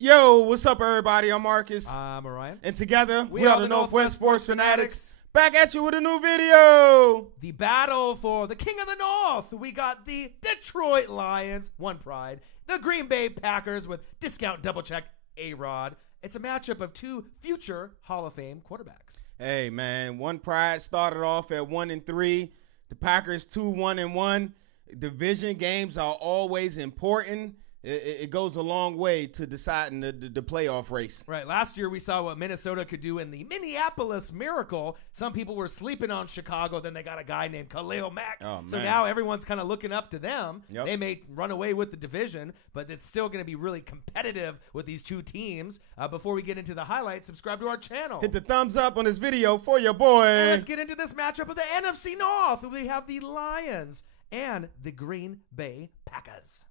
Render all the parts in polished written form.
Yo, what's up, everybody? I'm Marcus. I'm Orion. And together, we are the Northwest Sports Fanatics. Back at you with a new video. The battle for the King of the North. We got the Detroit Lions, one pride. The Green Bay Packers with discount double check A-Rod. It's a matchup of two future Hall of Fame quarterbacks. Hey, man, one pride started off at 1-3. The Packers 2-1-1. Division games are always important. It goes a long way to deciding the playoff race. Right. Last year, we saw what Minnesota could do in the Minneapolis Miracle. Some people were sleeping on Chicago. Then they got a guy named Khalil Mack. Oh, so man. now everyone's kind of looking up to them. Yep. They may run away with the division, but it's still going to be really competitive with these two teams. Before we get into the highlights, subscribe to our channel. Hit the thumbs up on this video for your boy. And let's get into this matchup of the NFC North. We have the Lions and the Green Bay Packers.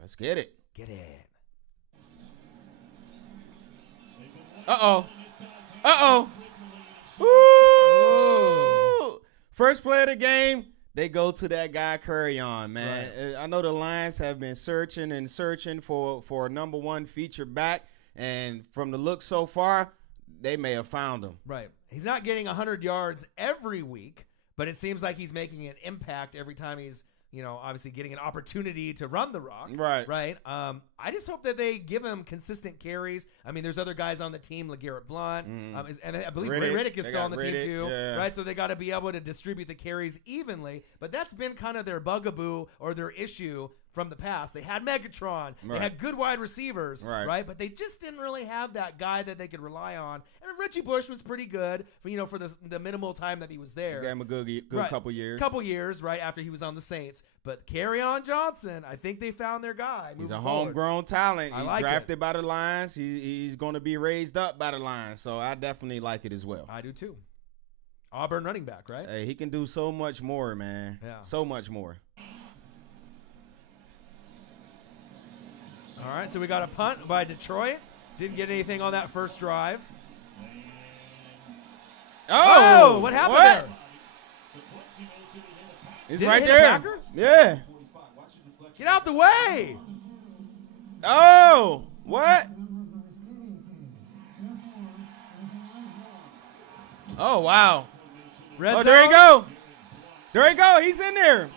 Let's get it. Get in. Uh-oh. Uh-oh. Ooh. First play of the game, they go to that guy Curry on, man. Right. I know the Lions have been searching and searching for a number one feature back, and from the look so far, they may have found him. Right. He's not getting 100 yards every week, but it seems like he's making an impact every time he's, obviously getting an opportunity to run the rock. Right. Right. I just hope that they give him consistent carries. I mean, there's other guys on the team, LeGarrette Blunt, and I believe Riddick is still on the team too. Yeah. Right. So they got to be able to distribute the carries evenly. But that's been kind of their bugaboo or their issue from the past. They had Megatron. They had good wide receivers. Right. But they just didn't really have that guy that they could rely on. And Reggie Bush was pretty good for the minimal time that he was there. Gave him a good couple years. Right, after he was on the Saints. But Kerryon Johnson, I think they found their guy. He's a homegrown talent. He's like drafted by the Lions. He's going to be raised up by the Lions. So I definitely like it as well. I do too. Auburn running back, right? Hey, he can do so much more, man. Yeah. So much more. All right, so we got a punt by Detroit. Didn't get anything on that first drive. Oh, what happened there? It's right there. Yeah. Get out the way. Oh, what? Oh, wow. Red Oh, there you go. There you go. He's in there.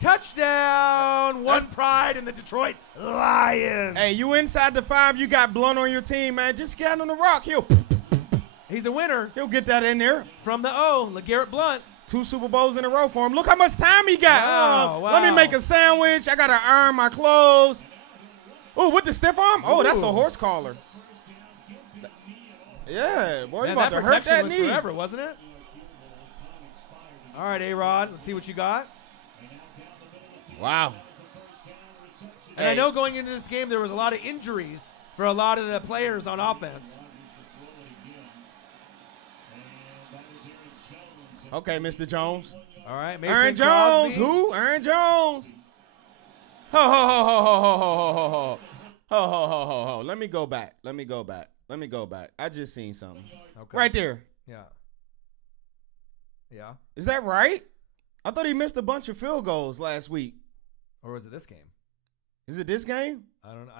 Touchdown. One pride in the Detroit Lions. Hey, you inside the 5, you got Blunt on your team, man. Just get on the rock. He's a winner. He'll get that in there. From the O, LeGarrette Blunt. 2 Super Bowls in a row for him. Look how much time he got. Wow. Let me make a sandwich. I got to iron my clothes. Oh, with the stiff arm? Oh, that's a horse collar. Yeah, boy, you about to hurt that knee. Forever, wasn't it? All right, A-Rod, let's see what you got. Wow. And I know going into this game there was a lot of injuries for a lot of the players on offense. Okay, Mr. Jones. All right, Mason Aaron Crosby. Jones. Who? Aaron Jones. Ho, ho, ho, ho, ho, ho, ho, ho, ho. Ho, ho, ho, ho, ho. Let me go back. I just seen something. Okay. Right there. Yeah. Yeah. Is that right? I thought he missed a bunch of field goals last week. Or was it this game? Is it this game? I don't know.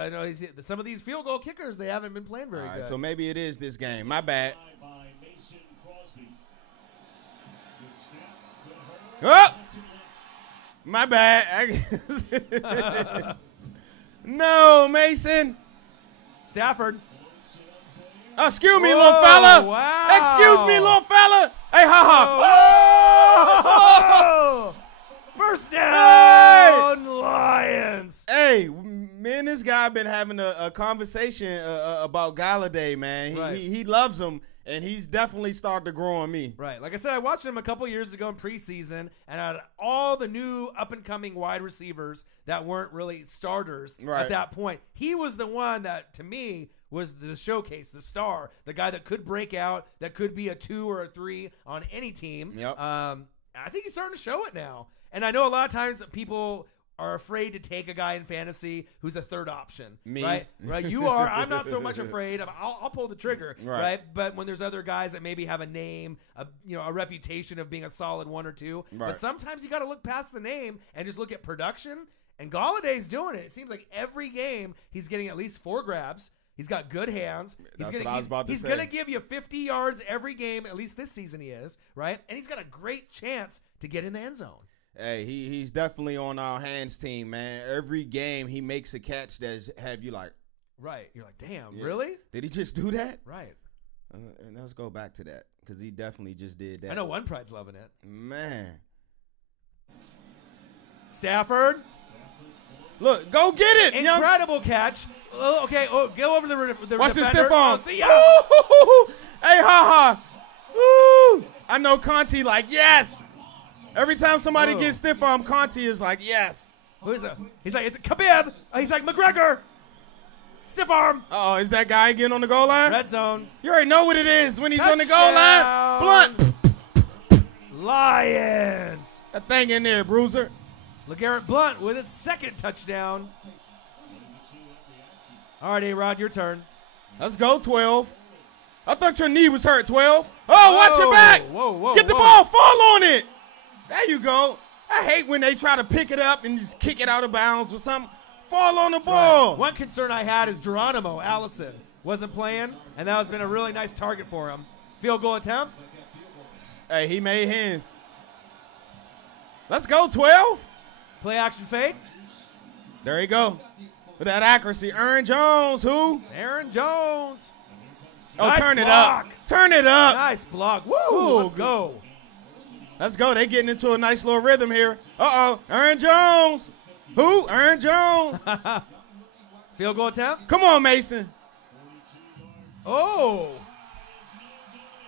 I know some of these field goal kickers, they haven't been playing very good. So maybe it is this game. My bad. Oh! My bad. No, Mason. Stafford. Oh, excuse me, little fella. Wow. Excuse me, little fella. Hey, Oh. First down, Lions. Hey, me and this guy been having a conversation about Golladay, man. He loves him, and he's definitely started to grow on me. Right. Like I said, I watched him a couple years ago in preseason, and out of all the new up-and-coming wide receivers that weren't really starters at that point, he was the one that, to me, was the showcase, the star, the guy that could break out, that could be a 2 or a 3 on any team. Yep. I think he's starting to show it now. And I know a lot of times people are afraid to take a guy in fantasy who's a third option. Me. Right? You are. I'm not so much afraid. I'll pull the trigger. Right. But when there's other guys that maybe have a name, a reputation of being a solid 1 or 2. Right. But sometimes you got to look past the name and just look at production. And Galladay's doing it. It seems like every game he's getting at least 4 grabs. He's got good hands. That's what I was about to say. He's going to give you 50 yards every game, at least this season he is, right? And he's got a great chance to get in the end zone. Hey, he's definitely on our hands team, man. Every game he makes a catch that have you like. Right. You're like, damn, really? Did he just do that? Right. And let's go back to that because he definitely just did that. I know One Pride's loving it. Man. Stafford. Look, go get it. Incredible catch. Oh, okay, go over the Watch defender. the stiff arm. Oh, see ya. Hey, ha-ha. Woo. I know Conti like, yes. Every time somebody gets stiff arm, Conti is like, yes. Who is it? He's like, it's Khabib. He's like, McGregor. Stiff arm. Uh-oh, is that guy again on the goal line? Red zone. You already know what it is when he's on the goal Touchdown. line. Blunt. Lions. That thing in there, Bruiser. LeGarrette Blunt with his second touchdown. All right, A-Rod, your turn. Let's go, 12. I thought your knee was hurt, 12. Oh, watch your back. Whoa, Get the ball. Fall on it. There you go. I hate when they try to pick it up and just kick it out of bounds or something. Fall on the ball. Right. One concern I had is Geronimo Allison wasn't playing, and that has been a really nice target for him. Field goal attempt. Hey, he made hands. Let's go, 12. Play action fake. There you go. With that accuracy. Aaron Jones, who? Aaron Jones. Oh, nice turn block. it up. Turn it up. Nice block. Woo, Ooh, let's go. Let's go. They getting into a nice little rhythm here. Uh-oh. Aaron Jones. Who? Aaron Jones. Field goal attempt. Come on, Mason. Oh.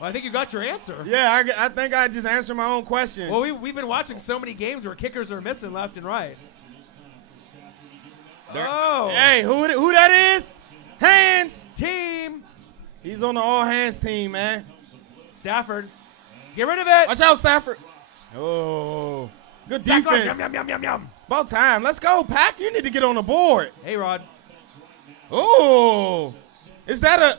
Well, I think you got your answer. Yeah, I think I just answered my own question. Well, we've been watching so many games where kickers are missing left and right. Oh. Hey, who that is? Hands. Team. He's on the all-hands team, man. Stafford. Get rid of it. Watch out, Stafford. Oh. Good defense. Yum, yum, yum, yum, yum. About time. Let's go, Pack. You need to get on the board. Hey, Rod. Oh. Is that a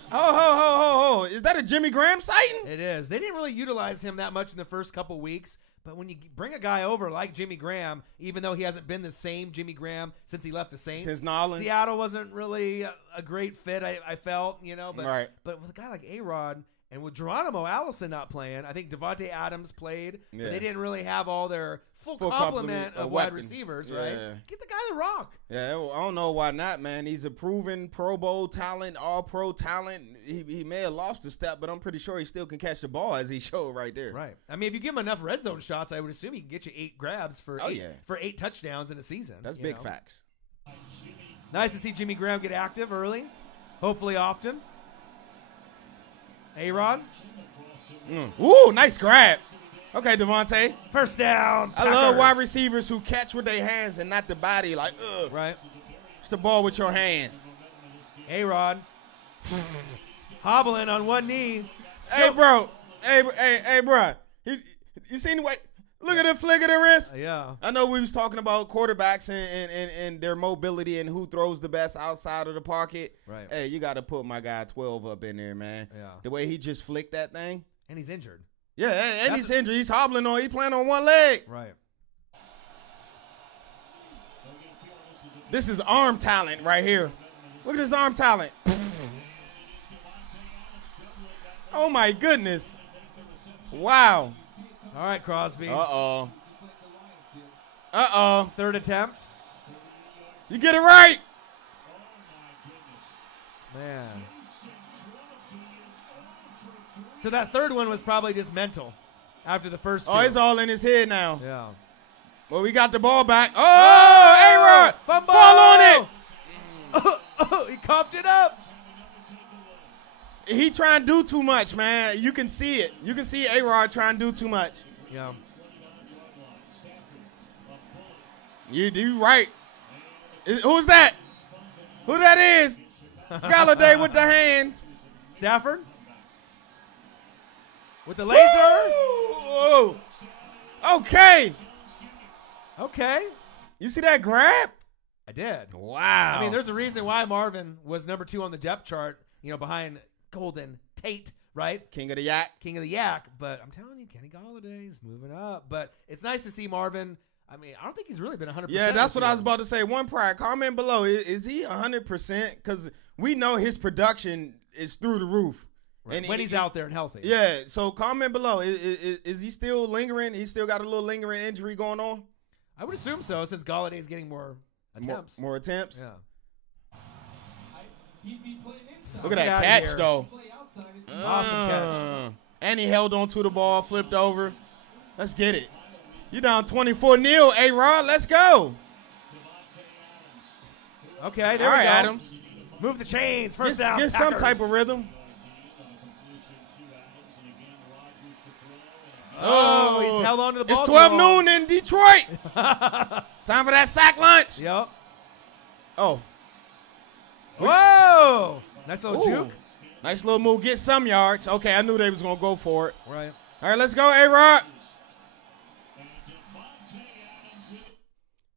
Is that a Jimmy Graham sighting? It is. They didn't really utilize him that much in the first couple weeks, but when you bring a guy over like Jimmy Graham, even though he hasn't been the same Jimmy Graham since he left the Saints, since Nolans, Seattle wasn't really a great fit. I felt, but right. But with a guy like A-Rod and with Geronimo Allison not playing, I think Devontae Adams played, but they didn't really have all their full complement of wide receivers, right? Get the guy the rock. Yeah, I don't know why not, man. He's a proven Pro Bowl talent, all-pro talent. He may have lost a step, but I'm pretty sure he still can catch the ball as he showed right there. Right. I mean, if you give him enough red zone shots, I would assume he can get you 8 grabs for 8 touchdowns in a season. That's big facts. Nice to see Jimmy Graham get active early, hopefully often. A-Rod. Ooh, nice grab. Okay, Devontae. First down. I love wide receivers who catch with their hands and not the body. Like, ugh. Right. It's the ball with your hands. A-Rod. Hobbling on one knee. Hey, bro. Hey, bro. You seen the way? Look at the flick of the wrist. Yeah. I know we was talking about quarterbacks and their mobility and who throws the best outside of the pocket. Right. Hey, you got to put my guy 12 up in there, man. Yeah. The way he just flicked that thing. And he's injured. Yeah, and he's injured. He's hobbling on. He's playing on one leg. Right. This is arm talent right here. Look at this arm talent. Oh, my goodness. Wow. All right, Crosby. Uh-oh. Third attempt. You get it right. Man. So that third one was probably just mental after the first two. Oh, it's all in his head now. Yeah. Well, we got the ball back. Oh, A-Rod. Fumble. Fall on it. He coughed it up. He trying to do too much, man. You can see it. You can see A-Rod trying to do too much. Yeah. You right. Who's that? Who that is? Golladay with the hands. Stafford. With the laser. Woo! Okay. Okay. You see that grab? I did. Wow. I mean, there's a reason why Marvin was number 2 on the depth chart, behind Golden Tate, right? King of the Yak. King of the Yak. But I'm telling you, Kenny Galladay's moving up. But it's nice to see Marvin. I mean, I don't think he's really been 100%. Yeah, that's what I was about to say. One Pride, comment below. Is he 100%? Because we know his production is through the roof. Right. And when he's out there and healthy. Yeah, so comment below. Is he still lingering? He still got a little lingering injury going on? I would assume so, since Golladay is getting more attempts. More attempts? Yeah. Look at that catch, though. Awesome catch. And he held on to the ball, flipped over. Let's get it. You down 24-0, A-Rod. Let's go. Okay, there we go. Adams. Move the chains. First down. Get some type of rhythm. Oh, he's held on to the ball. It's 12 noon in Detroit. Time for that sack lunch. Yep. Oh. Whoa. Nice little juke. Nice little move. Get some yards. Okay, I knew they was going to go for it. Right. All right, let's go, A-Rod.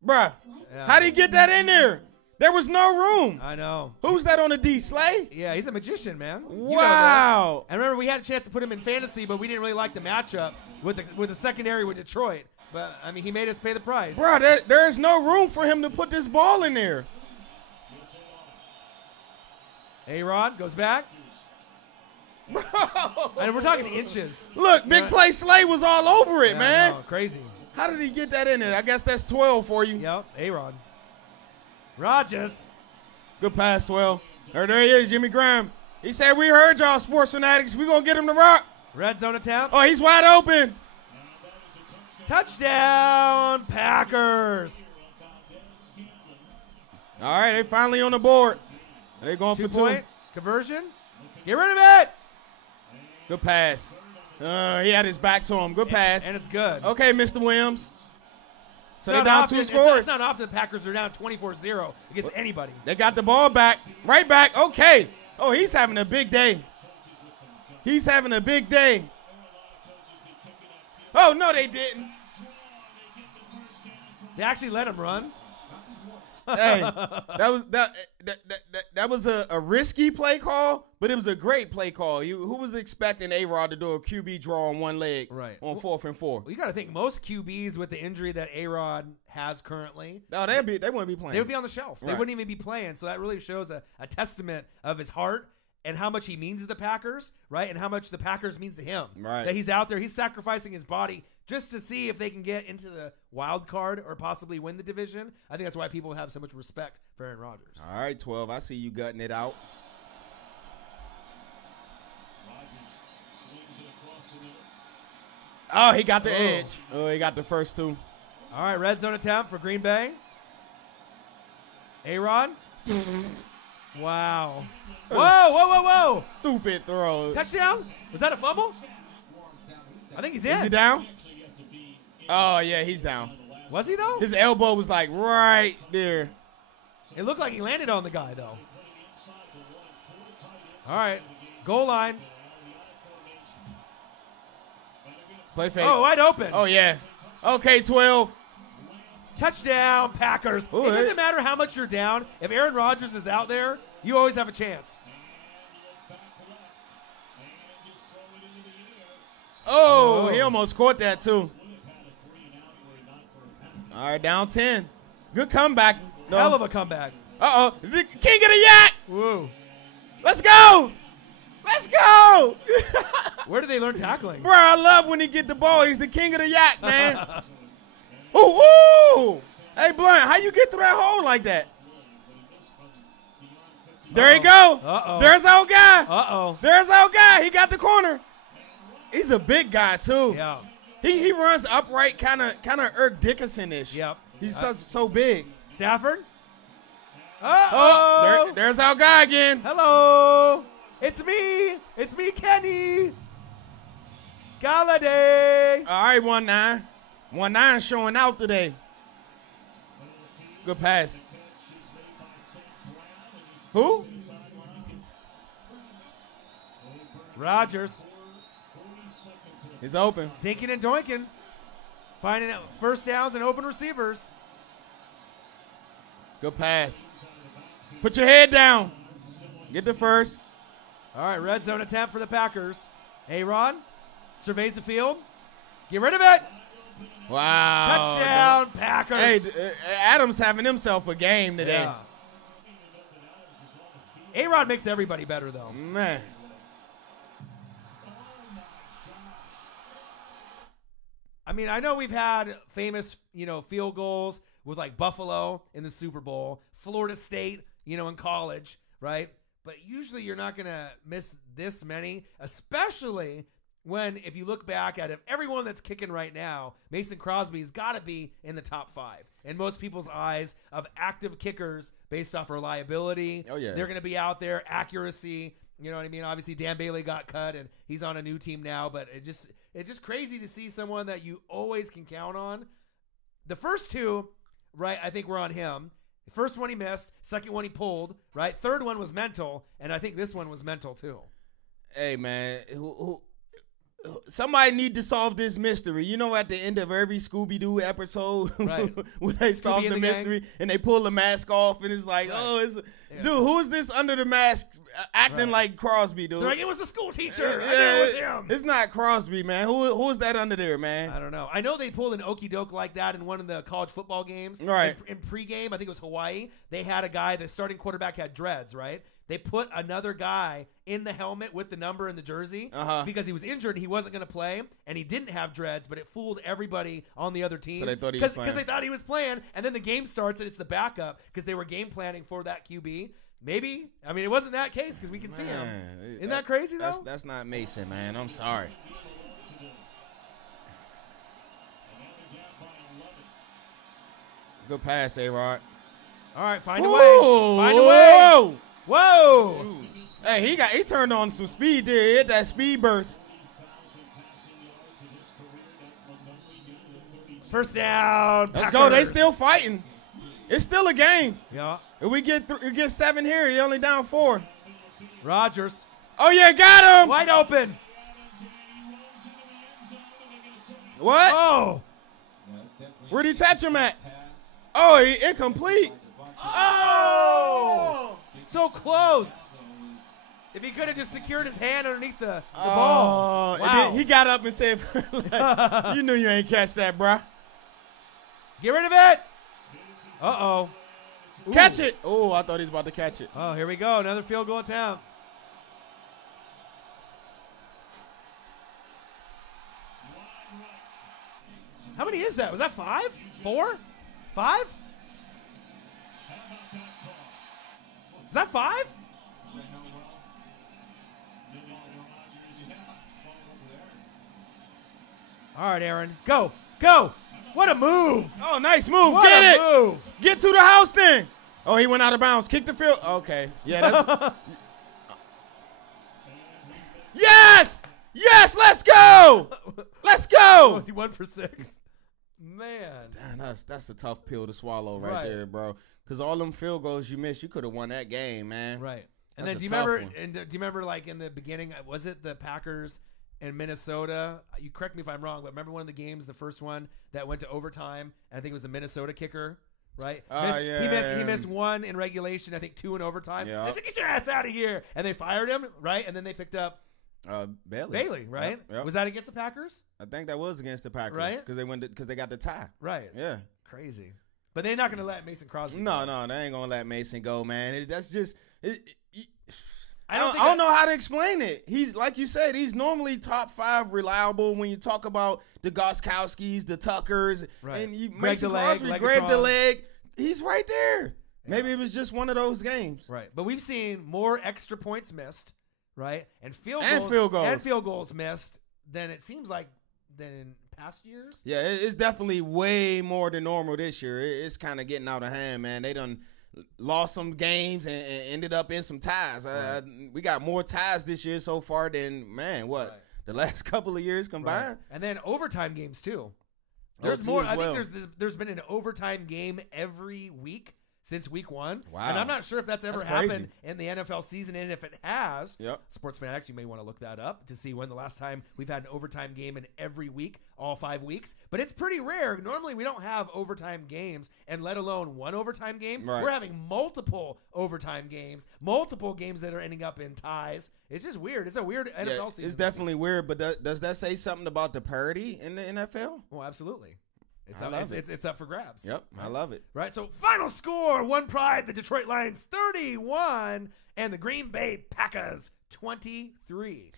Bruh, how'd he get that in there? There was no room. I know. Who's that on the D, Slay? Yeah, he's a magician, man. Wow. And remember, we had a chance to put him in fantasy, but we didn't really like the matchup with the secondary with Detroit. But, I mean, he made us pay the price. Bro, there is no room for him to put this ball in there. A-Rod goes back. Bro. And we're talking inches. Look, big play Slay was all over it, man. I know, crazy. How did he get that in there? I guess that's 12 for you. Yep, A-Rod. Rodgers. Good pass, 12. There he is, Jimmy Graham. He said, we heard y'all, sports fanatics. We going to get him to rock. Red zone attempt. Oh, he's wide open. Touchdown, Packers. All right, they finally on the board. Are they going for 2-point conversion. Get rid of it. Good pass. He had his back to him. Good pass. And it's good. Okay, Mr. Williams. So they're down down 2 scores. It's not often the Packers are down 24-0 against anybody. They got the ball back. Right back. Okay. Oh, he's having a big day. He's having a big day. Oh, no, they didn't. They actually let him run. Hey, that was a risky play call, but it was a great play call. Who was expecting A-Rod to do a QB draw on one leg on 4th and 4? Well, you got to think most QBs with the injury that A-Rod has currently. No, they wouldn't be playing. They would be on the shelf. Right. They wouldn't even be playing. So that really shows a testament of his heart and how much he means to the Packers, right? And how much the Packers means to him. Right. That he's out there. He's sacrificing his body just to see if they can get into the wild card or possibly win the division. I think that's why people have so much respect for Aaron Rodgers. All right, 12. I see you gutting it out. Oh, he got the edge. Oh, he got the first 2. All right, red zone attempt for Green Bay. A-Rod. Wow. Whoa. Stupid throw. Touchdown? Was that a fumble? I think he's in. Is he down? Oh, yeah, he's down. Was he, though? His elbow was like right there. It looked like he landed on the guy, though. All right. Goal line. Play fake. Oh, wide open. Oh, yeah. Okay, 12. Touchdown, Packers. Ooh, It doesn't matter how much you're down. If Aaron Rodgers is out there, you always have a chance. Oh, he almost caught that, too. All right, down 10. Good comeback. No. Hell of a comeback. Uh-oh. The king of the yak. Woo. Let's go. Let's go. Where did they learn tackling? Bro, I love when he get the ball. He's the king of the yak, man. Ooh. Hey, Blunt, how you get through that hole like that? There you go. Uh-oh. There's our guy. Uh-oh. There's our guy. He got the corner. He's a big guy, too. Yeah. He runs upright, kind of Irk Dickinson-ish. Yep. He's so big. Stafford? Oh, there's our guy again. Hello. It's me. It's me, Kenny. Golladay. All right, 1-9. 1-9 showing out today. Good pass. Who? Rodgers. He's open. Dinking and doinking. Finding out first downs and open receivers. Good pass. Put your head down. Get the first. All right, red zone attempt for the Packers. A-Rod surveys the field. Get rid of it. Wow. Touchdown, Packers. Hey, Adams having himself a game today. Yeah. A-Rod makes everybody better, though. Man. I mean, I know we've had famous, field goals with like Buffalo in the Super Bowl, Florida State, in college, right? But usually you're not going to miss this many, especially when, if you look back at it, everyone that's kicking right now, Mason Crosby's got to be in the top 5 in most people's eyes of active kickers based off reliability. Oh, yeah. They're going to be out there, accuracy. You know what I mean? Obviously, Dan Bailey got cut, and he's on a new team now, but it's just crazy to see someone that you always can count on. The first 2, right, I think were on him. The first one he missed. Second one he pulled, right? Third one was mental, and I think this one was mental too. Hey, man, somebody need to solve this mystery. At the end of every Scooby-Doo episode, right. when they solve the mystery and they pull the mask off, and it's like, dude, who is this under the mask acting like Crosby, dude? They're like, it was a school teacher. I know it was him. It's not Crosby, man. Who is that under there, man? I don't know. I know they pulled an okey doke like that in one of the college football games. Right. In pregame, I think it was Hawaii. They had a guy, the starting quarterback had dreads, right? They put another guy in the helmet with the number and the jersey because he was injured and he wasn't going to play, and he didn't have dreads, but it fooled everybody on the other team. So they thought he was playing. Because they thought he was playing, and then the game starts and it's the backup because they were game planning for that QB. Maybe. I mean, it wasn't that case because we can see him. Isn't that crazy, though? That's not Mason, man. I'm sorry. Good pass, A-Rod. All right, find a way. Find a way. Whoa! Hey, he turned on some speed there. He hit that speed burst. First down. Let's go. They still fighting. It's still a game. Yeah. If we get 7 here, he only down 4. Rodgers. Oh yeah, got him. Wide open. What? Oh. Where'd he touch him at? Oh, he incomplete. Oh! So close. If he could have just secured his hand underneath the ball. Wow. He got up and said, you knew you ain't catch that, bruh. Get rid of it. Uh-oh. Ooh. Catch it. Oh, I thought he was about to catch it. Oh, here we go. Another field goal attempt. How many is that? Was that 5? 4? 5? Is that 5? All right, Aaron. Go. Go. What a move. Oh, nice move. What Get a it. move. Get to the house then. Oh, he went out of bounds. Kick the field. Okay. Yeah, that's. Yes. Yes, let's go. Let's go. He went for 6. Man. Damn, that's a tough pill to swallow right there, bro. Because all them field goals you missed, you could have won that game, man. Right. And That's then do you remember like in the beginning, was it the Packers and Minnesota? You correct me if I'm wrong, but remember one of the games, the first one that went to overtime, and I think it was the Minnesota kicker, right? He missed 1 in regulation, I think 2 in overtime. Yeah. They said, get your ass out of here. And they fired him, right? And then they picked up Bailey, right? Yep. Was that against the Packers? I think that was against the Packers. Right? Because they got the tie. Right. Yeah. Crazy. But they're not going to let Mason Crosby No, go. they ain't going to let Mason go, man. That's just I don't know how to explain it. He's, like you said, he's normally top 5 reliable when you talk about the Gostkowskis, the Tuckers, right. and Mason Crosby, Greg the Leg. He's right there. Yeah. Maybe it was just one of those games. Right. But we've seen more extra points missed, right? And field goals missed than it seems like than in past years. Yeah, it's definitely way more than normal this year. It's kind of getting out of hand, man. They done lost some games and ended up in some ties. Right. We got more ties this year so far than, the last couple of years combined. Right. And then overtime games too. There's more. I think there's been an overtime game every week since week 1. Wow. And I'm not sure if that's ever That's happened crazy. in the NFL season. And if it has, Yep. Sports Fanatics, you may want to look that up to see when the last time we've had an overtime game in every week, all 5 weeks. But it's pretty rare. Normally, we don't have overtime games, and let alone one overtime game. Right. We're having multiple overtime games, multiple games that are ending up in ties. It's just weird. It's a weird NFL season. It's definitely weird, but does that say something about the parity in the NFL? Well, absolutely. It's I up, love it's up for grabs. Yep, I love it. Right, so final score, One Pride, the Detroit Lions 31, and the Green Bay Packers 23.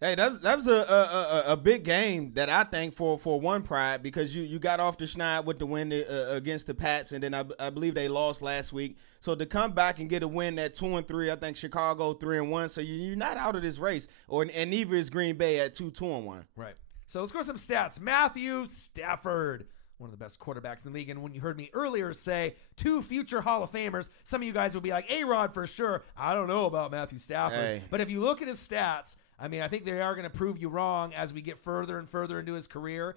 Hey, that was a big game that I think for One Pride, because you got off the schneid with the win against the Pats, and then I believe they lost last week. So to come back and get a win at 2-3, I think Chicago 3-1. So you're not out of this race, and neither is Green Bay at 2-1. Right. So let's go to some stats. Matthew Stafford, one of the best quarterbacks in the league. And when you heard me earlier say 2 future Hall of Famers, some of you guys will be like, A-Rod for sure. I don't know about Matthew Stafford. Hey. But if you look at his stats, I mean, I think they are going to prove you wrong as we get further and further into his career.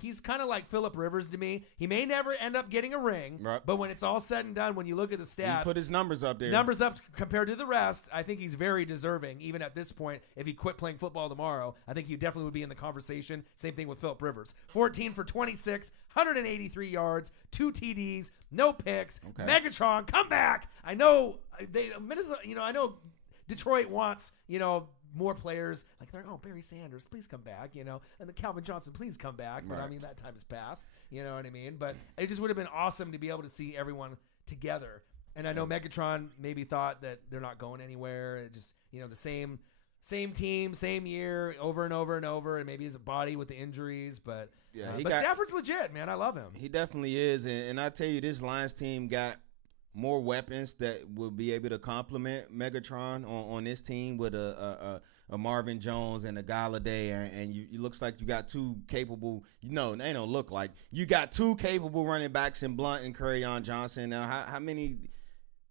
He's kind of like Phillip Rivers to me. He may never end up getting a ring, right, but when it's all said and done, when you look at the stats, he put his numbers up there. Numbers up compared to the rest, I think he's very deserving. Even at this point, if he quit playing football tomorrow, I think he definitely would be in the conversation. Same thing with Phillip Rivers. 14 for 26, 183 yards, 2 TDs, no picks. Okay. Megatron, come back. I know I know Detroit wants, more players. Like they're, Barry Sanders, please come back, and the Calvin Johnson, please come back. But right. I mean, that time has passed. You know what I mean? But it just would have been awesome to be able to see everyone together. And I know Megatron maybe thought that they're not going anywhere. It just, the same team, same year, over and over and over, and maybe his body with the injuries. But Stafford's legit, man. I love him. He definitely is. And I tell you, this Lions team got more weapons that will be able to complement Megatron on this team with a Marvin Jones and a Golladay, and you looks like you got 2 capable. They don't look like you got 2 capable running backs in Blunt and Kerryon Johnson. Now, how many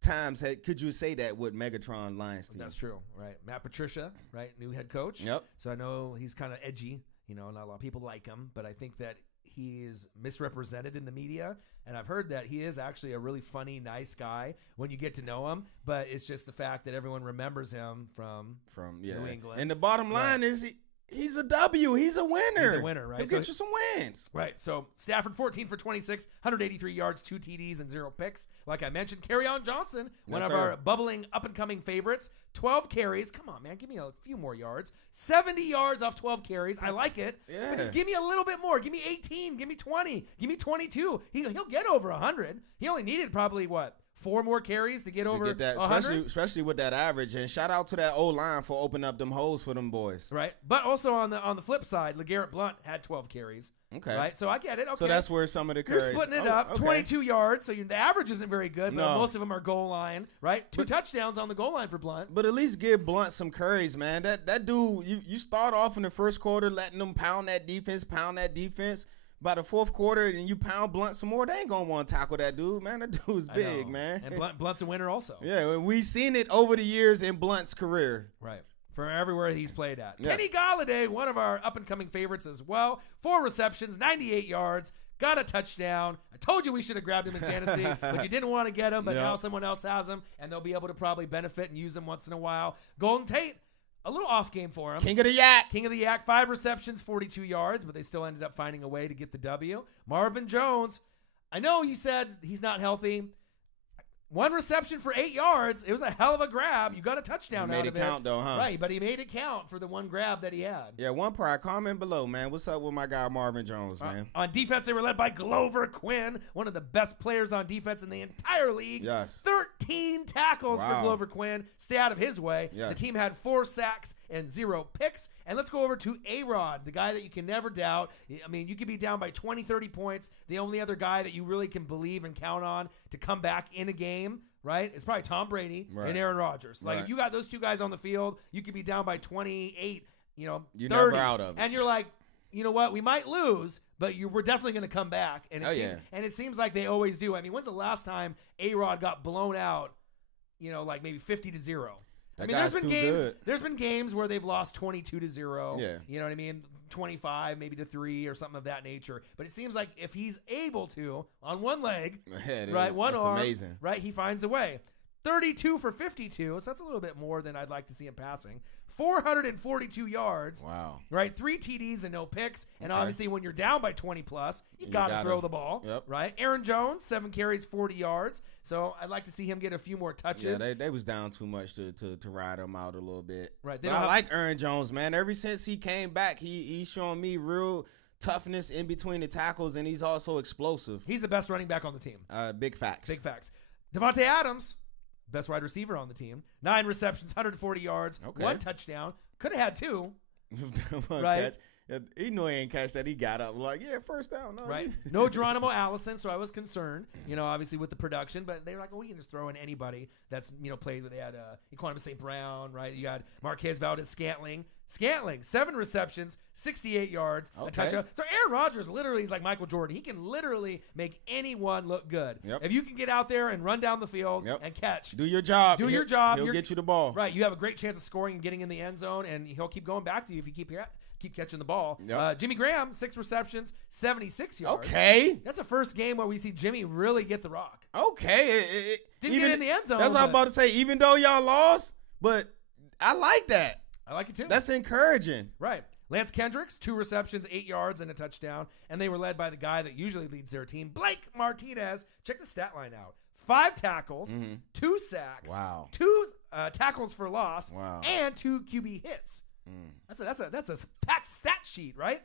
times could you say that with Megatron Lions team? That's true, right? Matt Patricia, right, new head coach. Yep. So I know he's kind of edgy. Not a lot of people like him, but I think that he is misrepresented in the media, and I've heard that he is actually a really funny, nice guy when you get to know him, but it's just the fact that everyone remembers him from New England. And the bottom line is he's a W. He's a winner. He's a winner, right? He'll get you some wins. Right. So Stafford, 14 for 26, 183 yards, 2 TDs, and 0 picks. Like I mentioned, Kerryon Johnson, one of our bubbling up-and-coming favorites, 12 carries. Come on, man. Give me a few more yards. 70 yards off 12 carries. I like it. Yeah. But just give me a little bit more. Give me 18. Give me 20. Give me 22. He'll get over 100. He only needed probably, 4 more carries to get over 100? Especially with that average. And shout out to that O-line for opening up them holes for them boys. Right. But also on the flip side, LeGarrette Blount had 12 carries. Okay. Right. So I get it. Okay. So that's where some of the carries. You're splitting it up. Okay. 22 yards. So the average isn't very good, but No. most of them are goal line. Right. 2 touchdowns on the goal line for Blount. But at least give Blunt some carries, man. That dude, you start off in the first quarter letting them pound that defense. By the fourth quarter, and you pound Blunt some more, they ain't going to want to tackle that dude, man. That dude's big, man. And Blunt's a winner also. Yeah, we've seen it over the years in Blunt's career. Right. For everywhere he's played at. Yes. Kenny Golladay, one of our up-and-coming favorites as well. 4 receptions, 98 yards, got a touchdown. I told you we should have grabbed him in fantasy, but you didn't want to get him, but now someone else has him, and they'll be able to probably benefit and use him once in a while. Golden Tate, a little off game for him. King of the Yak. 5 receptions, 42 yards, but they still ended up finding a way to get the W. Marvin Jones, I know you said he's not healthy. 1 reception for 8 yards. It was a hell of a grab. You got a touchdown out of it. Made it count, though, huh? Right, but he made it count for the 1 grab that he had. Yeah, One Pride. Comment below, man. What's up with my guy Marvin Jones, man? On defense, they were led by Glover Quinn, one of the best players on defense in the entire league. Yes. 13 tackles for Glover Quinn. Stay out of his way. Yes. The team had 4 sacks and 0 picks. And let's go over to A-Rod, the guy that you can never doubt. I mean, you could be down by 20, 30 points. The only other guy that you really can believe and count on to come back in a game, right, is probably Tom Brady and Aaron Rodgers. Like, if you got those 2 guys on the field, you could be down by 28, you're 30. Never out of it. And you're like, you know what? We might lose, but we're definitely going to come back. And it seems like they always do. I mean, when's the last time A-Rod got blown out, like maybe 50-0? That I mean, there's been games where they've lost 22-0. Yeah. You know what I mean? 25 maybe to 3 or something of that nature. But it seems like if he's able to on one leg, right, one arm, amazing. right, he finds a way. 32 for 52, so that's a little bit more than I'd like to see him passing. 442 yards. Wow. Right? 3 TDs and no picks. And obviously when you're down by 20 plus, you gotta throw the ball. Yep. Right? Aaron Jones, 7 carries, 40 yards. So I'd like to see him get a few more touches. Yeah, they was down too much to ride him out a little bit. Right. But I like Aaron Jones, man. Ever since he came back, he's showing me real toughness in between the tackles, and he's also explosive. He's the best running back on the team. Big facts. Big facts. Devontae Adams, best wide receiver on the team. 9 receptions, 140 yards, 1 touchdown. Could have had 2. Right? Catch. He knew he ain't catch that. He got up like, yeah, first down. No, right. No Geronimo Allison, so I was concerned, obviously with the production, but they were like, we can just throw in anybody that's, played. They had Equanimous St. Brown, right? You got Marquez Valdez-Scantling. 7 receptions, 68 yards, a touchdown. So Aaron Rodgers literally is like Michael Jordan. He can literally make anyone look good. Yep. If you can get out there and run down the field and catch. Do your job. Your job. He'll get you the ball. Right. You have a great chance of scoring and getting in the end zone, and he'll keep going back to you if you keep catching the ball. Yep. Jimmy Graham, 6 receptions, 76 yards. Okay. That's the first game where we see Jimmy really get the rock. Okay. Didn't get in the end zone. That's what I'm about to say. Even though y'all lost, but I like that. I like it too. That's encouraging. Right. Lance Kendricks, 2 receptions, 8 yards, and a touchdown. And they were led by the guy that usually leads their team, Blake Martinez. Check the stat line out. 5 tackles, 2 sacks, 2 tackles for loss, and 2 QB hits. That's a packed stat sheet, right?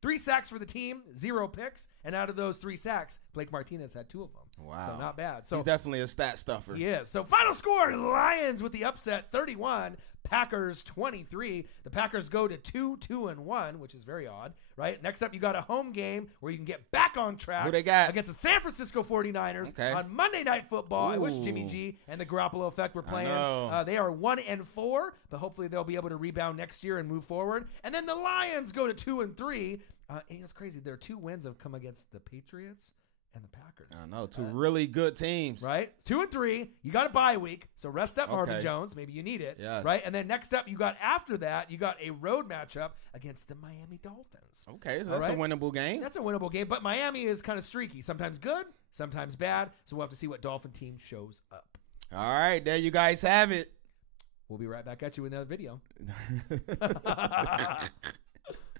3 sacks for the team, 0 picks, and out of those 3 sacks, Blake Martinez had 2 of them. Wow. So not bad. So he's definitely a stat stuffer. He is. So final score, Lions with the upset, 31. Packers 23. The Packers go to 2-2-1, which is very odd, right? Next up, you got a home game where you can get back on track. Who they got? Against the San Francisco 49ers on Monday Night Football. I wish Jimmy G and the Garoppolo effect were playing. They are 1-4, but hopefully they'll be able to rebound next year and move forward. And then the Lions go to 2-3. And it's crazy. Their 2 wins have come against the Patriots and the Packers. I know, 2 really good teams. Right? 2-3. You got a bye week, so rest up Marvin Jones. Maybe you need it. Yes. Right? And then next up, you got after that, you got a road matchup against the Miami Dolphins. Okay, so that's a winnable game. That's a winnable game, but Miami is kind of streaky. Sometimes good, sometimes bad. So we'll have to see what Dolphin team shows up. All right, there you guys have it. We'll be right back at you with another video.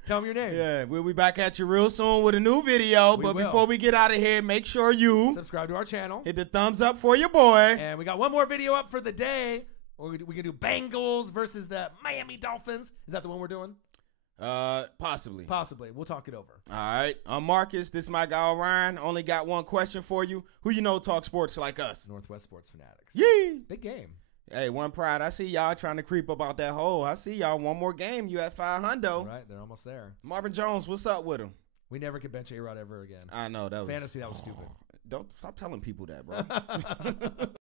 Tell them your name. Yeah, we'll be back at you real soon with a new video. But before we get out of here, make sure you subscribe to our channel. Hit the thumbs up for your boy. And we got one more video up for the day. We can do Bengals versus the Miami Dolphins. Is that the one we're doing? Possibly. We'll talk it over. All right. I'm Marcus. This is my guy Ryan. Only got one question for you. Who you know talk sports like us? Northwest Sports Fanatics. Yee. Big game. Hey, one pride. I see y'all trying to creep up out that hole. I see y'all one more game. You at 500. All right, they're almost there. Marvin Jones, what's up with him? We never could bench A-Rod ever again. I know. That was fantasy. That was stupid. Don't stop telling people that, bro.